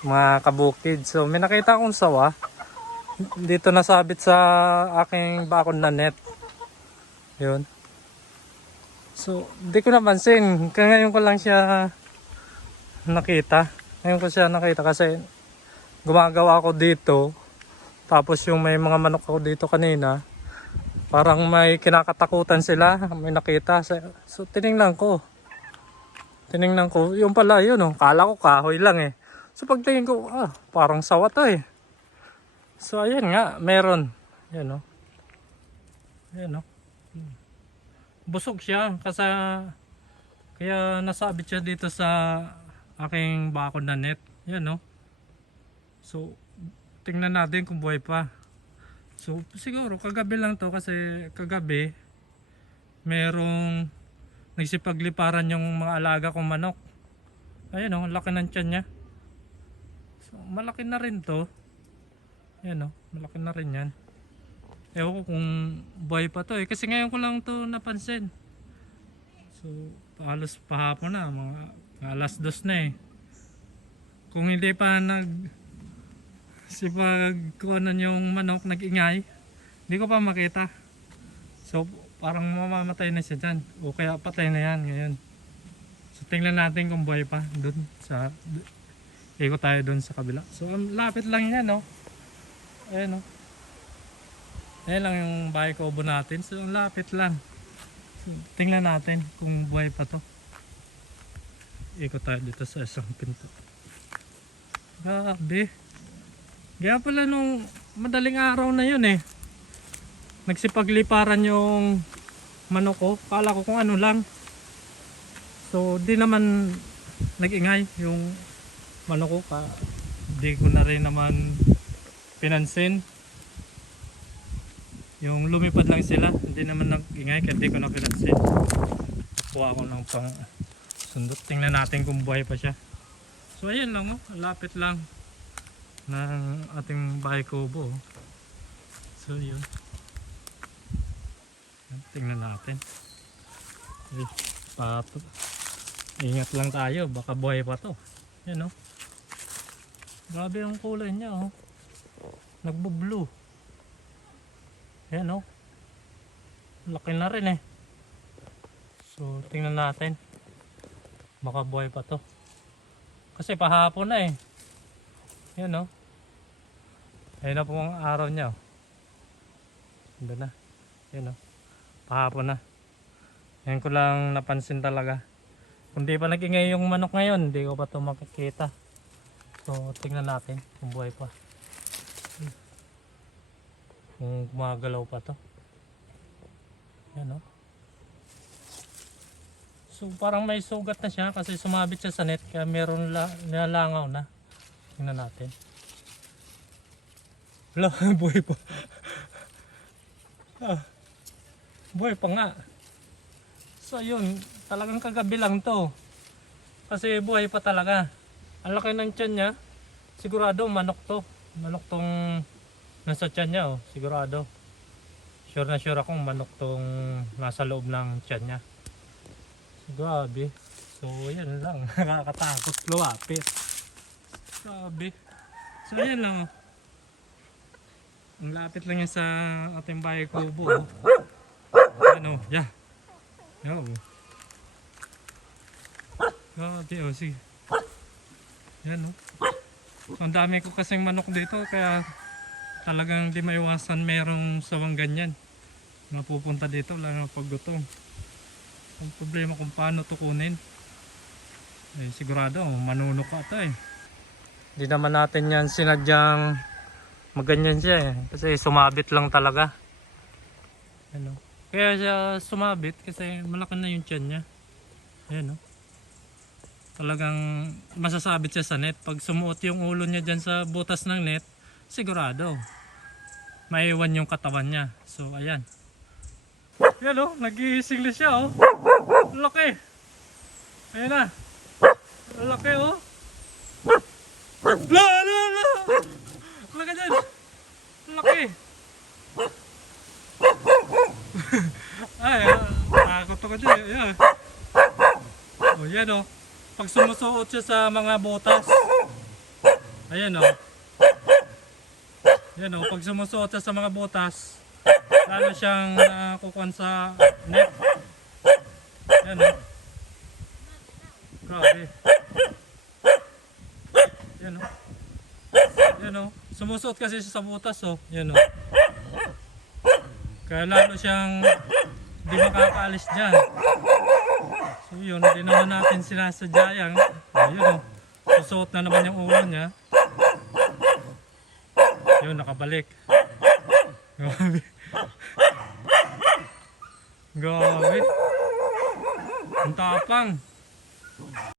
mga kabukid. So may nakita akong sawa. Dito nasabit sa aking bakod na net. Yun. So di ko napansin. Kaya ngayon ko lang siya nakita. Ngayon ko siya nakita kasi gumagawa ako dito. Tapos yung may mga manok ako dito kanina. Parang may kinakatakutan sila. May nakita. So tinignan ko. Yung pala yun oh. Kala ko kahoy lang eh. So pagtingin ko, parang sawa to eh. So ayan nga, meron. Ayan oh. Ayan oh. Busog siya kasi kaya nasabit siya dito sa aking bakod na net. Ayan oh. So tingnan natin kung buhay pa. So siguro kagabi lang to kasi kagabi merong nagsipagliparan yung mga alaga kong manok. Ayan oh, laki ng tiyan niya. So, malaki na rin to. Ayan o, malaki na rin yan. Ewan ko kung buhay pa to eh. Kasi ngayon ko lang to napansin. So, halos pahapon na. Mga alas 2 na eh. Kung hindi pa sipagkuhanan yung manok nag-ingay, hindi ko pa makita. So, parang mamamatay na siya dyan. O kaya patay na yan ngayon. So, tingnan natin kung buhay pa. Doon sa... Iko tayo doon sa kabila. So lapit lang yan no. Ayan no. Ayan lang yung bahay kubo natin. So lapit lang. So, tingnan natin kung buhay pa to. Iko tayo dito sa isang pinto. Grabe. Kaya pala nung madaling araw na yun eh. Nagsipagliparan yung manok ko. Kala ko kung ano lang. So di naman nag-ingay yung manok ko, di ko na rin naman pinansin. Yung lumipad lang sila, hindi naman nag-ingay kaya di ko na pinansin. Kuha ko ng pang sundot. Tingnan natin kung buhay pa siya. So ayan lang oh, lapit lang ng ating bahay kubo. So yun. Tingnan natin. Ingat lang tayo, baka buhay pa to. Yan oh. Grabe yung kulay niya oh. Nagbo-blue. Ayan oh. Laki na rin eh. So tingnan natin. Baka buhay pa to. Kasi pahapon na eh. Ayan oh. Ayan na po ang araw niya oh. Ganda na. Ayan oh. Pahapon na. Ayan ko lang napansin talaga. Kung di pa nag-ingay yung manok ngayon, hindi ko pa ito makikita. So tingnan natin kung buhay pa. Kung gumagalaw pa to. Yan o. So parang may sugat na siya kasi sumabit siya sa net. Kaya meron nilalangaw na. Tingnan natin. Wala, buhay pa. Buhay pa nga. So yun, talagang kagabi lang to. Kasi buhay pa talaga. Ang laki ng tiyan niya. Sigurado manok to. Manok tong nasa tiyan niya oh. Sigurado. Sure na sure akong manok tong nasa loob ng tiyan niya. So, grabe. So yan lang. Nakakatakot lumapit. Grabe. So yan lang oh. Ang lapit lang yan sa ating bahay kubo oh. Ano, yeah. Yo. Grabe oh, sige. Yan oh. So, ang dami ko kasing manok dito kaya talagang di maiwasan merong sawang ganyan. Napupunta dito lang pag gutom. Ang problema kung paano to kunin. Eh, sigurado manunok ka ito eh. Di naman natin yan sinadyang maganyan siya eh. Kasi sumabit lang talaga. Ano? Kaya siya sumabit kasi malaki na yung tiyan niya. Ayan oh. Talagang masasabit siya sa net. Pag sumuot yung ulo niya dyan sa butas ng net, sigurado maiwan yung katawan niya. So ayan. Yan o, nag-iising na siya o. Laki. Ayan na. Laki o. La. Laki dyan. Laki. Ay, takot ako dyan. Ayan. O yan o. Pag sumusuot siya sa mga butas, Ayan o. Ayan o, pag sumusuot siya sa mga butas, lalo siyang kukuhan sa net. Ayan o. Grabe. Ayan o. Ayan o. Sumusuot kasi siya sa butas o. Ayan o. Kaya lalo siyang di makakaalis dyan. So yun, hindi naman natin sinasadya yan. Ayun o. Susuot na naman yung ulo niya. Yun, nakabalik. Grabe. Grabe. Ang tapang.